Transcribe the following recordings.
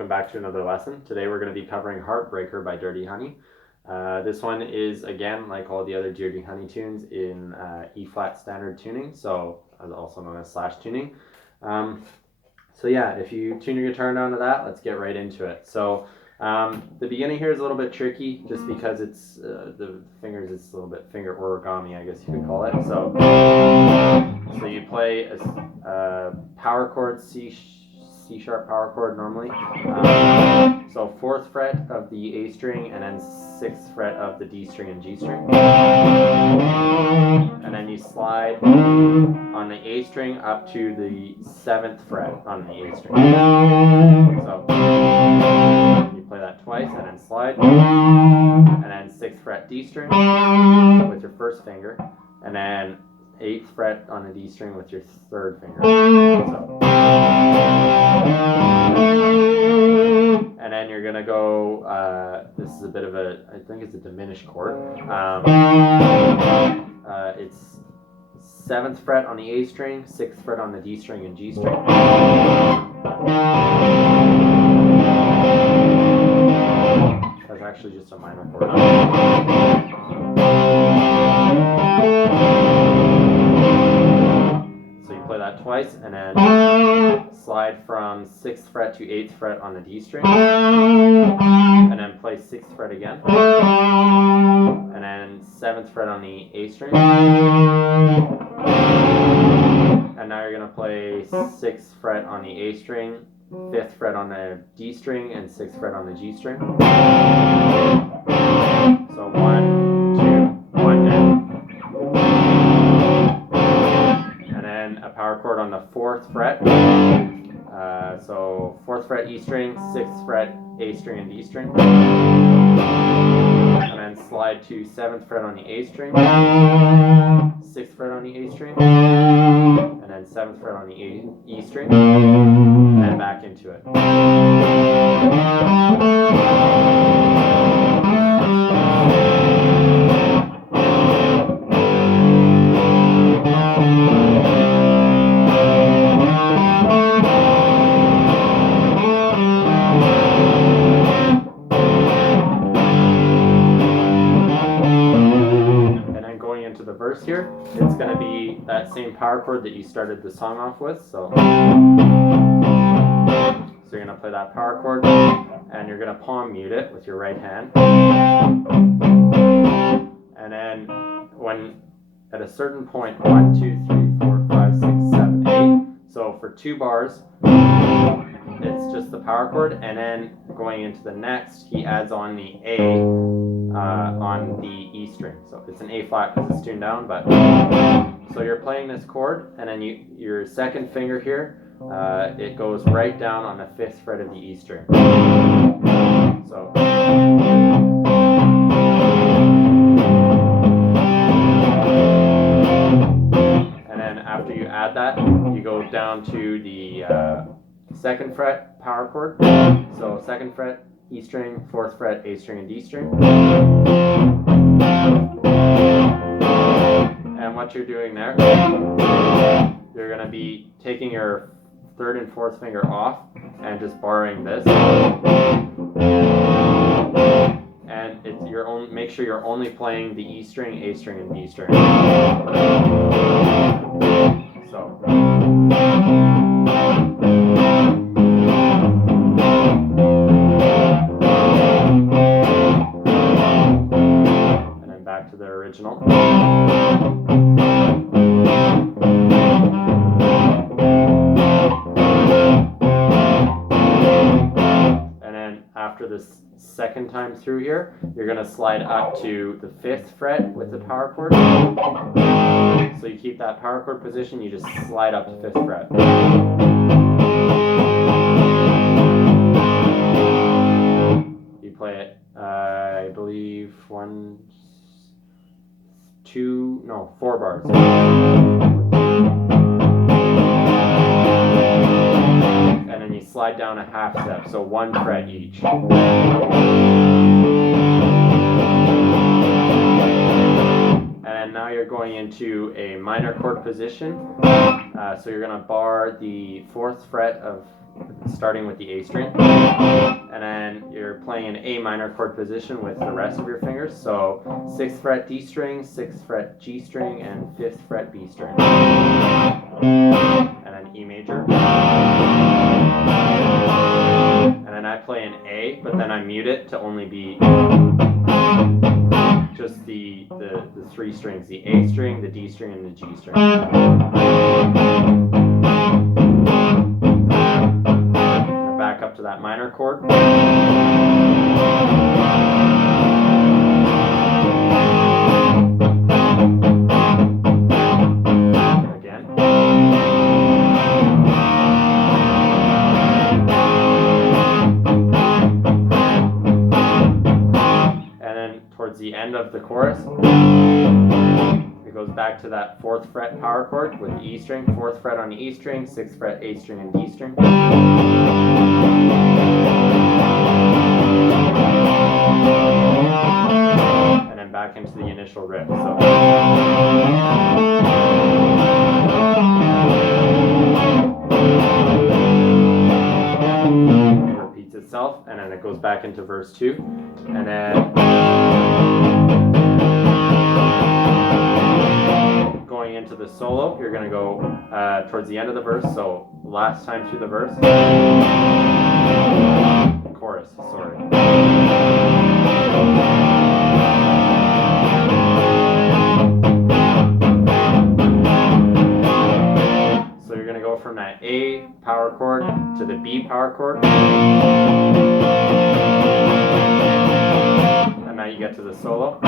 welcome back to another lesson. Today we're going to be covering Heartbreaker by Dirty Honey. This one is, again, like all the other Dirty Honey tunes, in E-flat standard tuning, so also known as slash tuning. So yeah, if you tune your guitar down to that, let's get right into it. So the beginning here is a little bit tricky just because it's the fingers, it's a little bit finger origami, I guess you could call it. So you play a power chord, C sharp power chord normally. So 4th fret of the A string and then 6th fret of the D string and G string. And then you slide on the A string up to the 7th fret on the A string. So you play that twice and then slide. And then 6th fret D string with your first finger. And then 8th fret on the D string with your 3rd finger. So. And then you're gonna go, this is a bit of a, I think it's a diminished chord. It's 7th fret on the A string, 6th fret on the D string and G string. That's actually just a minor chord. So you play that twice and then slide from 6th fret to 8th fret on the D string, and then play 6th fret again, and then 7th fret on the A string, and now you're going to play 6th fret on the A string, 5th fret on the D string, and 6th fret on the G string. So 1, 2, 1, and then a power chord on the 4th fret. So 4th fret E string, 6th fret A string and D string, and then slide to 7th fret on the A string, 6th fret on the A string, and then 7th fret on the E string, and then back into it. Into the verse here, it's going to be that same power chord that you started the song off with. So you're going to play that power chord and you're going to palm mute it with your right hand. And then when at a certain point, 1, 2, 3, 4, 5, 6, 7, 8. So for 2 bars, it's just the power chord, and then going into the next, he adds on the A on the E string. So it's an A flat because it's tuned down, but so you're playing this chord, and then your second finger here, it goes right down on the 5th fret of the E string. So. And then after you add that, you go down to the 2nd fret power chord. So 2nd fret E string, 4th fret A string and D string. And what you're doing there, you're going to be taking your 3rd and 4th finger off and just barring this. And it's your own. Make sure you're only playing the E string, A string, and D string. So. To the original. And then after this second time through here, you're going to slide up to the 5th fret with the power chord. So you keep that power chord position, you just slide up to 5th fret. You play it, I believe, 4 bars. And then you slide down a half step, so 1 fret each. And then now you're going into a minor chord position. So you're going to bar the 4th fret of starting with the A string, and then you're playing an A minor chord position with the rest of your fingers. So 6th fret D string, 6th fret G string, and 5th fret B string, and then E major. And then I play an A, but then I mute it to only be just the 3 strings, the A string, the D string, and the G string. Back up to that minor chord. Again. And then towards the end of the chorus, it goes back to that 4th fret power chord with the E string, 4th fret on the E string, 6th fret A string and D string. And then back into the initial riff. So it repeats itself, and then it goes back into verse 2, and then going into the solo, you're going to go towards the end of the verse, so last time through the verse. Chorus, sorry. So you're going to go from that A power chord to the B power chord. And now you get to the solo.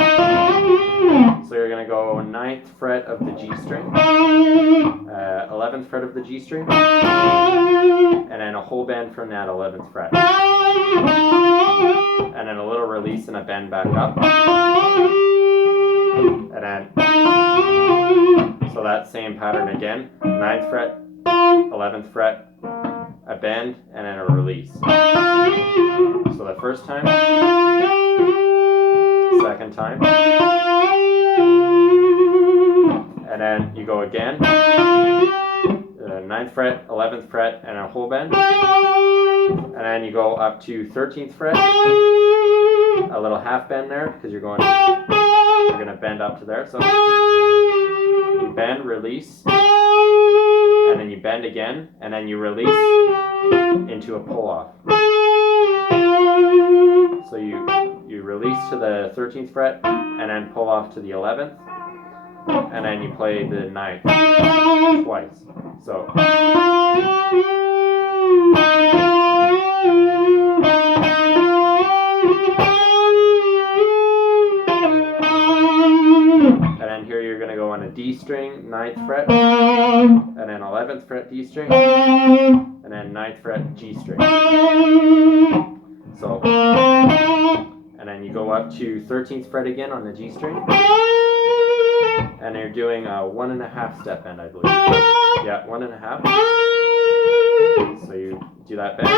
So you're going to go 9th fret of the G string, 11th fret of the G string, and then a whole bend from that 11th fret. And then a little release and a bend back up. And then, so that same pattern again, 9th fret, 11th fret, a bend, and then a release. So the first time, second time, and then you go again, 9th fret, 11th fret, and a whole bend, and then you go up to 13th fret, a little half bend there, because you're going to bend up to there, so you bend, release, and then you bend again, and then you release into a pull-off. So you release to the 13th fret, and then pull off to the 11th, and then you play the 9th twice. So and then here you're going to go on a D string, 9th fret, and then 11th fret D string, and then 9th fret G string. So, and then you go up to 13th fret again on the G string, and you're doing a 1.5 step bend, I believe. Yeah, 1.5. So you do that bend,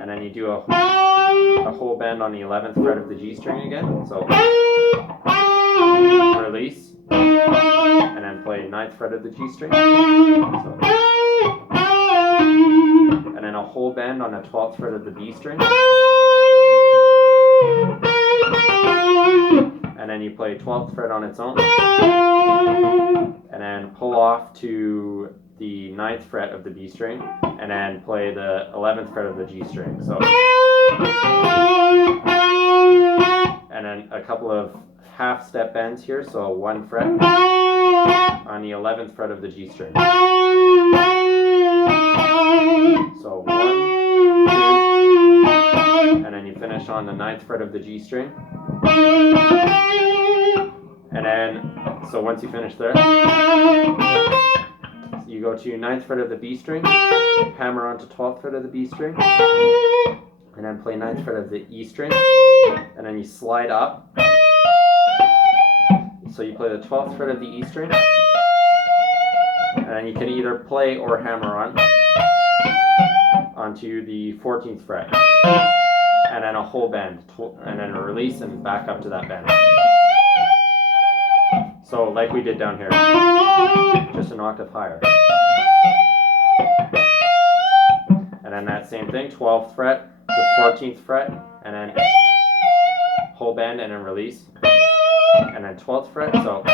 and then you do a whole bend on the 11th fret of the G string again. So release, and then play 9th fret of the G string. So, and then a whole bend on the 12th fret of the B string. And then you play 12th fret on its own, and then pull off to the 9th fret of the B string, and then play the 11th fret of the G string. So, and then a couple of half step bends here, so 1 fret on the 11th fret of the G string. So 1, 2, and then you finish on the 9th fret of the G string. And then, so once you finish there, you go to 9th fret of the B string, hammer onto 12th fret of the B string, and then play 9th fret of the E string, and then you slide up. So you play the 12th fret of the E string, and then you can either play or hammer onto the 14th fret, and then a whole bend, and then a release and back up to that bend. So like we did down here, just an octave higher. And then that same thing, 12th fret to 14th fret, and then whole bend and then release. And then 12th fret, so.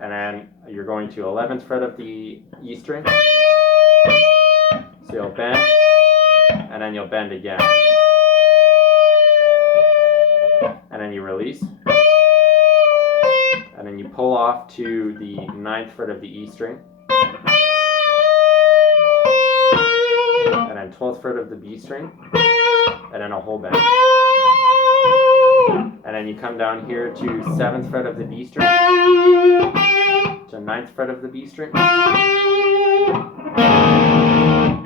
And then you're going to 11th fret of the E string. So you'll bend, and then you'll bend again. And then you release. And then you pull off to the 9th fret of the E string. And then 12th fret of the B string. And then a whole bend. And then you come down here to 7th fret of the B string. To 9th fret of the B string.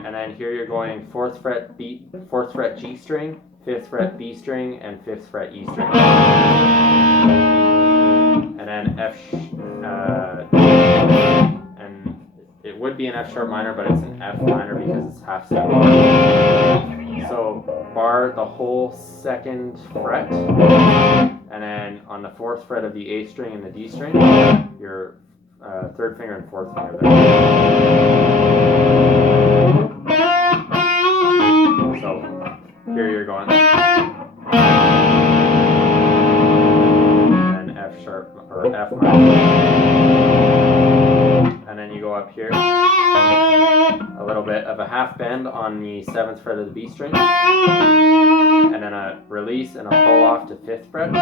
And then here you're going 4th fret G string, 5th fret B string, and 5th fret E string. And then and it would be an F sharp minor, but it's an F minor because it's half step. So bar the whole 2nd fret, and then on the 4th fret of the A string and the D string, your 3rd finger and 4th finger there. So here you're going, and F sharp or F minor, and then you go up here, a little bit of a half bend on the 7th fret of the B string, and then a release and a pull off to 5th fret,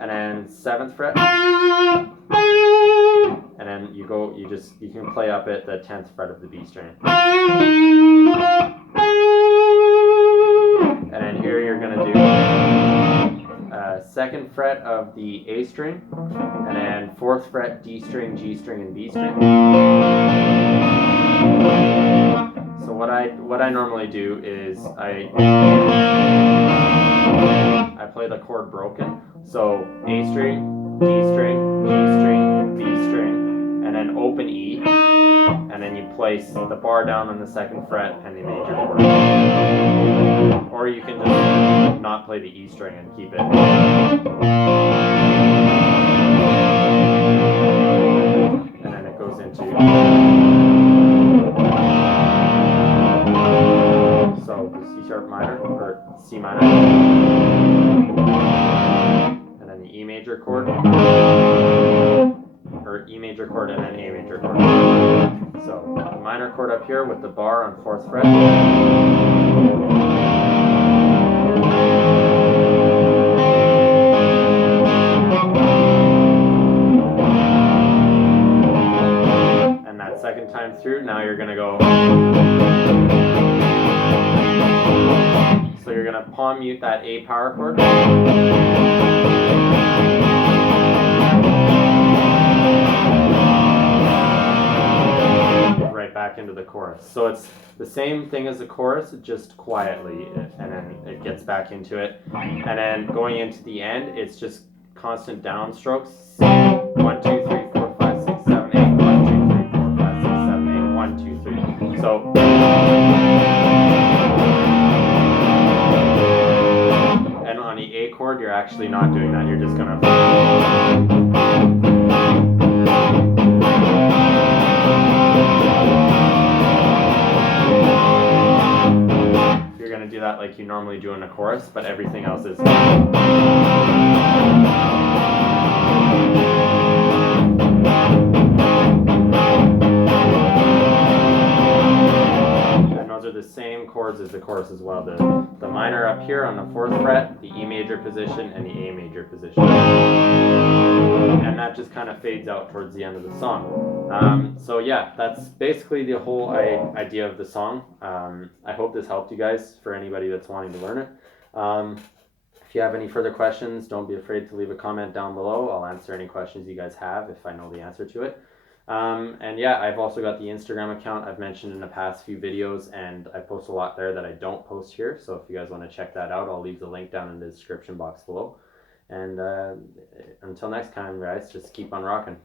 and then 7th fret, and then you can play up at the 10th fret of the B string. And then here you're going to do 2nd fret of the A string, and then 4th fret D string, G string, and B string. So what I normally do is I play the chord broken. So A string, D string, G string, B string, and then open E, and then you place the bar down on the 2nd fret and the major chord. Or you can just not play the E string and keep it. And then it goes into. So the C sharp minor, or C minor. And then the E major chord. Or E major chord and then A major chord. So the minor chord up here with the bar on 4th fret. And that 2nd time through, now you're going to go. So you're going to palm mute that A power chord. Right back into the chorus. So it's the same thing as the chorus, just quietly, and then it gets back into it. And then going into the end, it's just constant downstrokes. 1, 2, 3, 4, 5, 6, 7, 8. 1, 2, 3, 4, 5, 6, 7, 8. 1, 2, 3. So. And on the A chord, you're actually not doing that. You're just gonna. You're gonna do that like you normally do in a chorus, but everything else is. And those are the same chords as the chorus as well. The minor up here on the 4th fret, the E major position, and the A major position. And that just kind of fades out towards the end of the song. So yeah, that's basically the whole idea of the song. I hope this helped you guys for anybody that's wanting to learn it. If you have any further questions, don't be afraid to leave a comment down below. I'll answer any questions you guys have if I know the answer to it. And yeah, I've also got the Instagram account I've mentioned in the past few videos, and I post a lot there that I don't post here. So if you guys want to check that out, I'll leave the link down in the description box below. And until next time, guys, just keep on rocking.